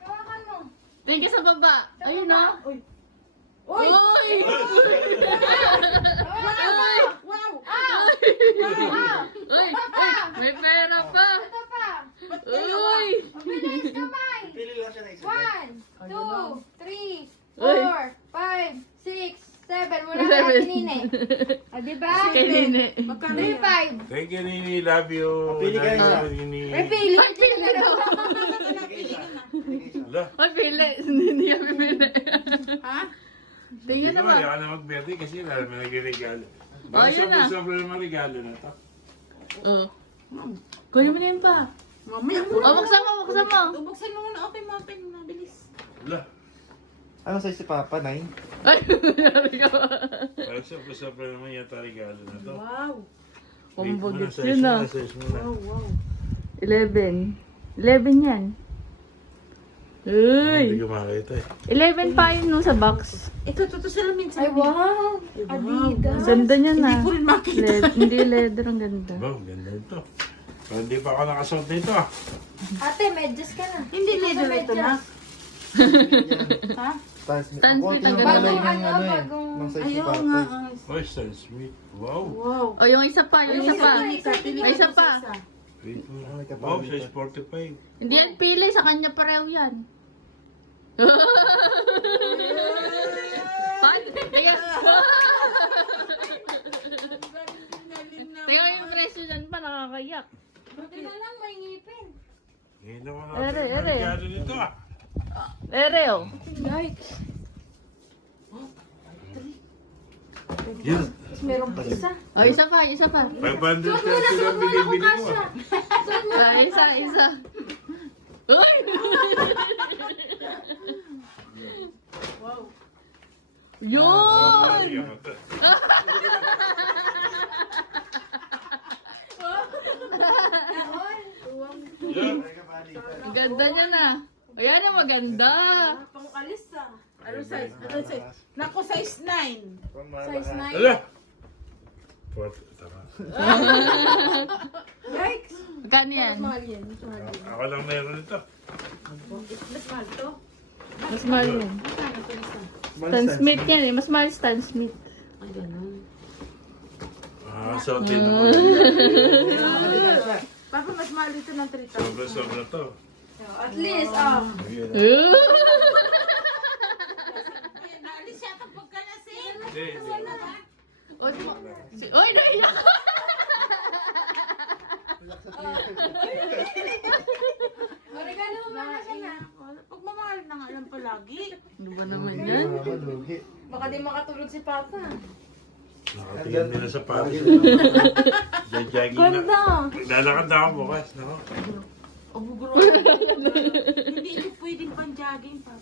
Hawakan mo. Tingin ka sa baba. Ayun na. Uy! Uy! Wow! Uy! May pera pa. Ito pa! Uy! Mabilis kamay! Pili lang siya na isa. 1, 2, 3, Uy. 4, 5, 6, 7. Muna Seven. ka Nine. O, diba? Kay Nene. 3, 5. Thank you, Nini. Love you. Pili ka Love isa. you, Nini. May pili. Ay, pili daw. Ala. Ay, pili. Hindi niya pipili. Ha? Tingnan Sige, naman. wala ka na mag-birthday kasi wala naman nagre-regalo. Oh, Baka yun na. sobra naman regalo na to. Oh. Kunin mo na yun pa. Mamaya. Oh, buksan mo, buksan mo. Buksan mo muna. Open mo. Open mo. Bilis. Ala. Ano size si Papa? 9? Ay, nangyari ka ba? Parang sobra naman yata regalo na to. Wow. Pambagit Size yun mo ah. na, size mo na. Wow, wow. 11. 11 yan. Hindi Uy! ko makita eh. 11 pa yun no, sa box. Ito, salamin. Ay, wow! Adidas. Ganda niya na. Hindi ko rin makita. Hindi leather, ang ganda. Wow, ganda ito. Pero hindi pa ako nakasuot nito ah. Ate, medyas ka na. Hindi leather ito na. Ha? Stan Smith ang Bagong ganda. ano eh. Bagong- Ng size si Ayaw Papa. nga. Oh, Stan Smith. Wow. Wow. O, yung isa pa, yung isa pa. Pili ka. Pili May ka isa sa pa. Wait mo. Ay, kapal Wow, dito. size 45. Hindi yan pili, sa kanya pareho yan. Ay, tingnan. Tingnan yung presyo dyan pa, nakakayak. Buti na lang, may ngipin. Ngayon naman Ere, natin ere. regalo nito ah. Ereo. Yikes. Yun. Meron pa isa. O, isa pa, isa pa. 530 lang binibili ko ah. Isa. Uy! Yun! Yun. Ang ganda niya na. Ayan ang maganda. Pang-alis ah. Ano size? Ano size? Naku, size 9. Size 9. Ala. Tama. Yikes. Magkano yan? Mahal yan. Mas mahal yan. Ako lang meron nito. Mas mahal to. Mas mahal yan. Ano to isa? Stan Smith yan eh. Mas mahal Stan Smith. Ay, ganun. Suotin naman. Papa, mas mahal ito ng 3,000. Sobra to. At least, ah. Ayun. Ayan, naalis yata pagkalasin. Hindi. Uy, naiyak ko! Regalo mo muna siya na. Pagmamahal na nga lang palagi. Ano ba naman yan? Lugi. Baka di makatulog si Papa. Nakatingin nila sa pati. Jogging na. Ganda. Lalakad na ako bukas. No? O bugro. Hindi ito pwedeng pang-jogging, Papa.